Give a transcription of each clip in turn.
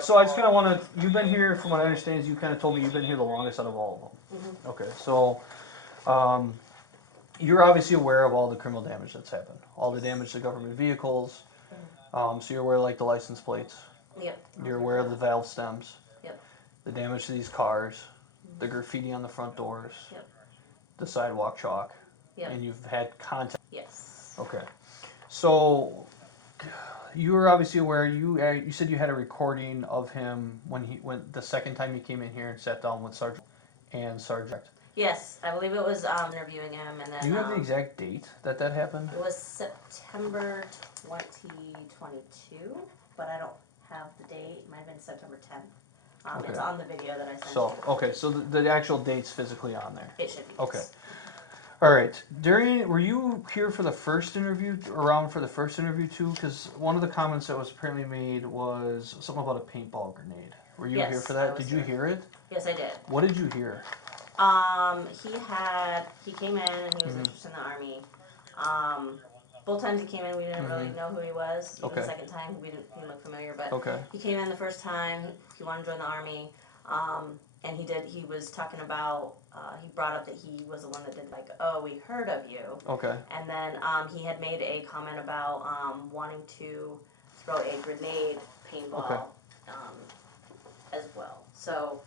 So I just kind of want to. You've been here, from what I understand, is you kind of told me you've been here the longest out of all of them. Okay, so um, you're obviously aware of all the criminal damage that's happened, all the damage to government vehicles. So you're aware of, like, the license plates. Yep. You're aware of the valve stems. Yep. The damage to these cars, the graffiti on the front doors. Yep. The sidewalk chalk. Yep. And you've had contact. Yes. Okay. So you were obviously aware. You said you had a recording of him when the second time he came in here and sat down with Sergeant and Sergeant. Yes, I believe it was interviewing him, and then. Do you have the exact date that happened? It was September 2022, but I don't have the date. It might have been September 10th. Okay. It's on the video that I sent So you. okay, so the actual date's physically on there. It should be. Okay. Yes. All right. Were you here for the first interview? Around for the first interview too? Because one of the comments that was apparently made was something about a paintball grenade. Were you here for that? Did you hear it? Yes, I did. What did you hear? He came in and he was interested in the Army. Both times he came in, we didn't really know who he was. Even the second time, he looked familiar, but he came in the first time, he wanted to join the Army, and he was talking about, he brought up that he was the one that did, like, oh, we heard of you. Okay. And then, he had made a comment about, wanting to throw a grenade paintball, as well. So,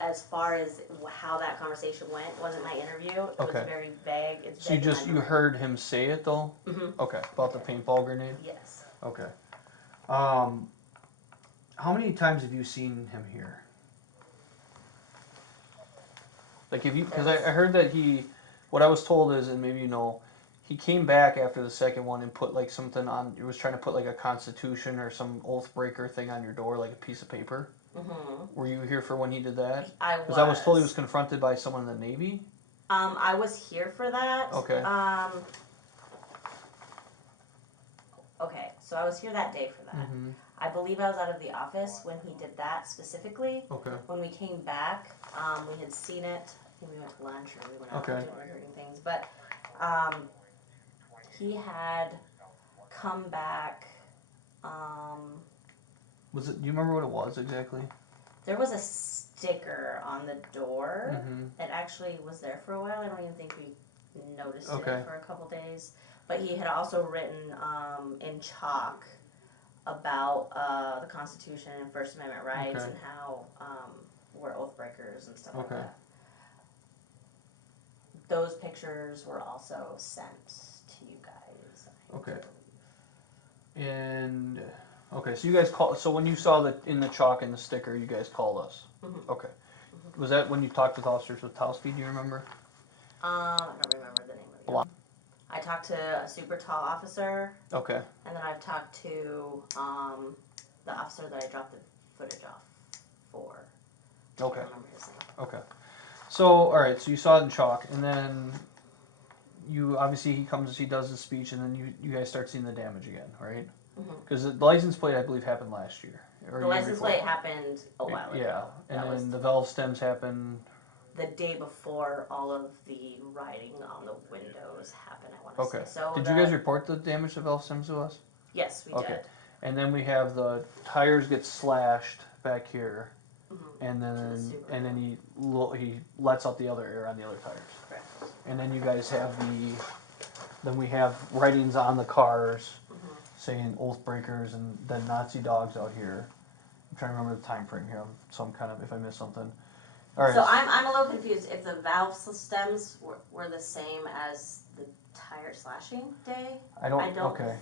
as far as how that conversation went, wasn't my interview. It was very vague. It's so you heard him say it though? Mm-hmm. Okay, about the paintball grenade? Yes. Okay. How many times have you seen him here? Like, because I heard that what I was told is, and maybe you know, he came back after the second one and put like something on, he was trying to put like a constitution or some oath breaker thing on your door, like a piece of paper. Mm-hmm. Were you here for when he did that? I was. Because I was told he was confronted by someone in the Navy. I was here for that. Okay. Okay, so I was here that day for that. Mm-hmm. I believe I was out of the office when he did that specifically. Okay. When we came back, we had seen it. I think we went to lunch or we went out doing recruiting things. But he had come back. Was it? Do you remember what it was exactly? There was a sticker on the door. Mm-hmm. It actually was there for a while. I don't even think we noticed it for a couple days. But he had also written in chalk about the Constitution and First Amendment rights and how we're oath breakers and stuff like that. Those pictures were also sent to you guys. And so you guys called. So when you saw that in the chalk and the sticker, you guys called us. Mm-hmm. Okay. Mm-hmm. Was that when you talked with Officer Witowski? Do you remember? I don't remember the name of the guy. I talked to a super tall officer. Okay. And then I've talked to the officer that I dropped the footage off for. Okay. I don't remember his name. Okay. So, all right. So you saw it in chalk, and then you obviously he does his speech, and then you guys start seeing the damage again, right? Because the license plate, I believe, happened last year. Or the license plate happened a while ago. Yeah, and then the valve stems happened the day before all of the writing on the windows happened, I want to say. So did you guys report the damage to valve stems to us? Yes, we did. And then we have the tires get slashed back here, and then he lets out the other air on the other tires. Correct. And then you guys have we have writings on the cars saying oath breakers and then Nazi dogs out here. I'm trying to remember the time frame here. If I missed something. All right. So I'm a little confused if the valve stems were the same as the tire slashing day. I don't. Okay.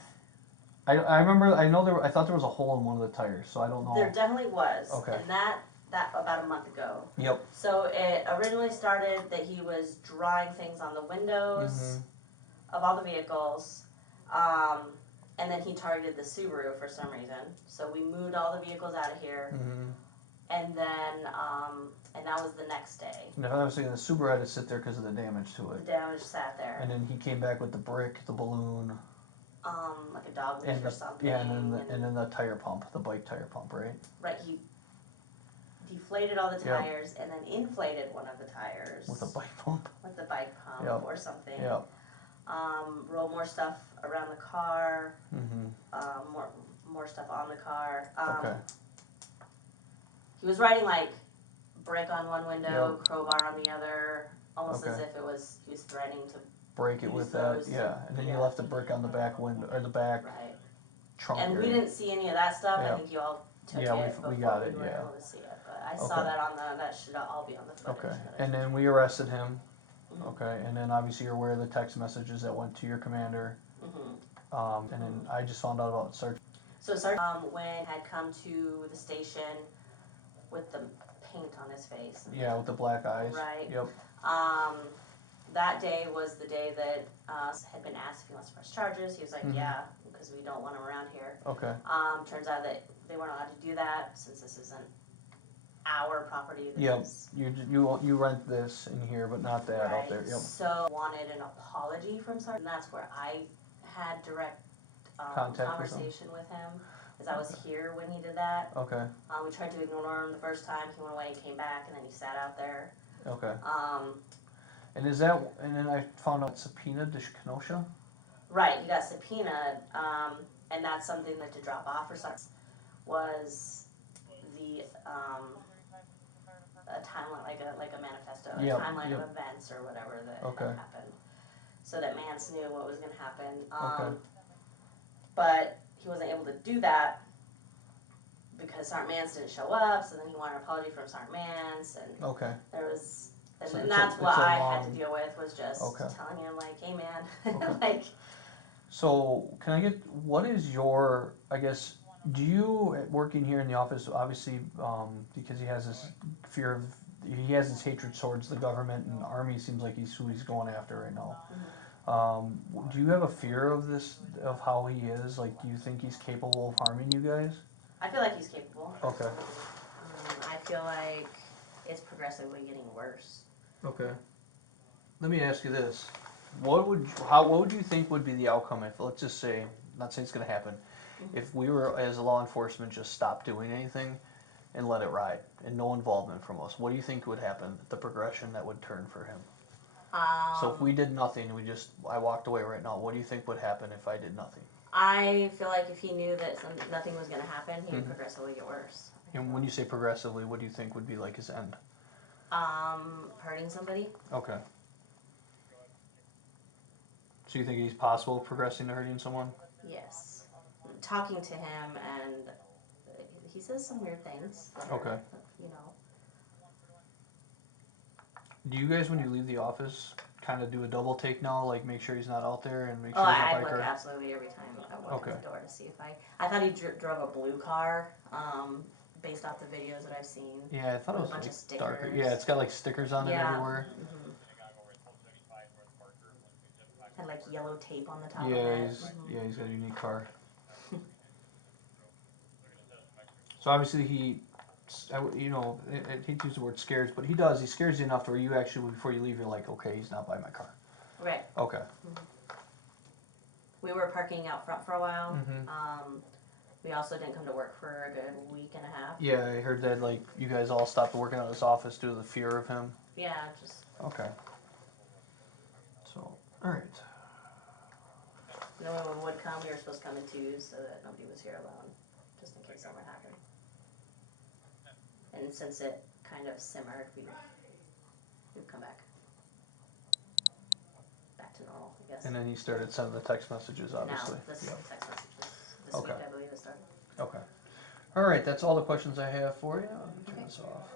I remember. I thought there was a hole in one of the tires, so I don't know. There definitely was. Okay. And that about a month ago. Yep. So it originally started that he was drawing things on the windows of all the vehicles, and then he targeted the Subaru for some reason. So we moved all the vehicles out of here, and then and that was the next day. And if I was saying the Subaru had to sit there because of the damage to it. The damage sat there. And then he came back with the brick, the balloon. Like a dog leash or something. Yeah, and then the tire pump, the bike tire pump, right? Right, he deflated all the tires and then inflated one of the tires. With a bike pump? With the bike pump or something. Yep. Roll more stuff around the car. Mm-hmm. More stuff on the car. Okay. He was writing like brick on one window, crowbar on the other, almost as if it was he was threatening to break it with that. Yeah, and then you left the brick on the back window or the back trunk and area. we didn't see any of that stuff. I think you all took it before we got it. we were able to see it. But I saw that on that should all be on the footage. Okay, and then we arrested him. Okay, and then obviously you're aware of the text messages that went to your commander. And then I just found out about Sergeant. So Sergeant when had come to the station with the paint on his face. Yeah, with the black eyes. Right. Yep. That day was the day that had been asked if he wants to press charges. He was like, yeah, because we don't want him around here. Okay. Turns out that they weren't allowed to do that since this isn't our property. Yep. You rent this in here, but not that out there. Yep. So wanted an apology from Sergeant, and that's where I had direct conversation with him, because I was here when he did that. Okay. We tried to ignore him the first time. He went away and came back, and then he sat out there. Okay. And then I found out subpoena de Kenosha? Right, he got subpoenaed, and that's something that to drop off or something was the a timeline, like a manifesto, a timeline of events or whatever that had happened, so that Mance knew what was going to happen. But he wasn't able to do that because Sergeant Mance didn't show up. So then he wanted an apology from Sergeant Mance, and there was. And that's what I had to deal with, was just telling him, like, hey, man, like. So, can I get, what is your, I guess, do you, working here in the office, obviously, because he has this fear of, he has this hatred towards the government and the Army seems like he's who he's going after right now. Do you have a fear of this, of how he is? Like, do you think he's capable of harming you guys? I feel like he's capable. Okay. I feel like it's progressively getting worse. Okay. Let me ask you this: what would you think would be the outcome if, let's just say, not saying it's going to happen, if we were as law enforcement just stopped doing anything and let it ride and no involvement from us? What do you think would happen? The progression that would turn for him. So if we did nothing, I walked away right now. What do you think would happen if I did nothing? I feel like if he knew that nothing was going to happen, he would progressively get worse. And when you say progressively, what do you think would be like his end? Hurting somebody. Okay. So you think he's possible of progressing to hurting someone? Yes. Talking to him, and he says some weird things. Okay. You know. Do you guys, when you leave the office, kind of do a double take now, like make sure he's not out there and make sure he's not by car? I look absolutely every time I walk in the door to see if I thought he drove a blue car, based off the videos that I've seen. Yeah, I thought it was a bunch like of stickers. darker. Yeah, it's got like stickers on it everywhere. And like yellow tape on the top of it. He's got a unique car. So obviously he, you know, I hate to use the word scares, but he scares you enough to where you actually, before you leave, you're like, okay, he's not by my car. Right. Okay. We were parking out front for a while. We also didn't come to work for a good week and a half. Yeah, I heard that, like, you guys all stopped working out of this office due to the fear of him. Yeah, just. Okay. So, alright. No one would come. We were supposed to come in twos so that nobody was here alone, just in case something happened. And since it kind of simmered, we'd come back to normal, I guess. And then he started sending the text messages, obviously. Now, this text messages this week, I believe it started. Okay. All right, that's all the questions I have for you. Let me turn this off.